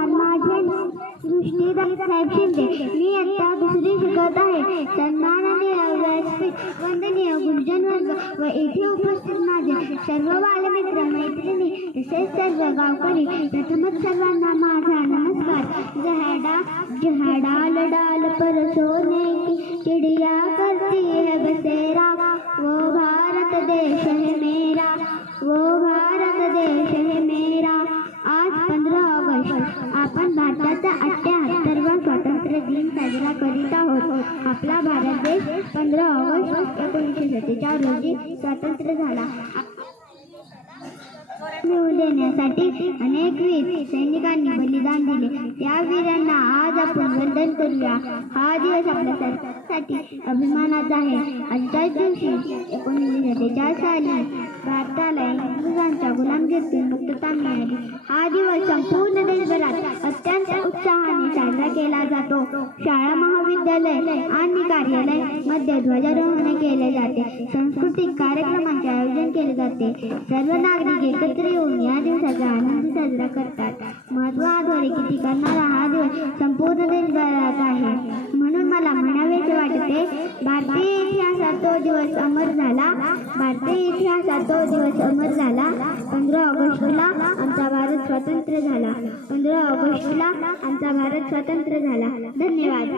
नमस्कार. माझे सृष्टीदास साहेब शिंदे. मी इयत्ता दुसरी शिकत आहे. सन्माननीय व्यासपीठ, वंदनीय गुरुजन वर्ग व येथे उपस्थित माझे सर्व बालमित्र मैत्रिणी तसेच सर्व गावकरी, प्रथमच सर्वांना माझा नमस्कार. जहाँ डाल डाल पर सोने की चिड़िया करती है बसेरा, वो भारत देश है मेरा, वो भारत देश है मेरा. आज 15 ऑगस्ट आपण भारताचा 78वा स्वातंत्र्य दिन साजरा करीत आहोत. आपला भारत देश 15 ऑगस्ट 1947 रोजी स्वातंत्र्य झाला. मिळवून देण्यासाठी अनेक वीर सैनिकांनी बलिदान दिले. त्या वीरांना आज आपण वंदन करूया. हा दिवस आपल्या सर्वांसाठी अभिमानाचा आहे. आजच्याच दिवशी 1947 साली भारताला इंग्रजांच्या गुलामगिरीतून मुक्तता मिळाली. हा दिवस संपूर्ण देशभरात अत्यंत उत्साहाने साजरा केला जातो. शाळा, महाविद्यालय आणि कार्यालय मध्ये ध्वजारोहण केले जाते. सांस्कृतिक कार्यक्रमांचे आयोजन केले जाते. सर्व नागरिक एकत्र येऊन या दिवसाचा आनंद साजरा करतात. महत्त्व अधोरेखित करणारा हा दिवस संपूर्ण देशभरात आहे. म्हणून मला म्हणावेसे वाटते, भारतीय इतिहासात तो दिवस अमर झाला. भारतीय इतिहासात तो दिवस अमर झाला. 15 ऑगस्टला आमचा भारत स्वतंत्र झाला. 15 ऑगस्टला आमचा भारत स्वतंत्र झाला. धन्यवाद.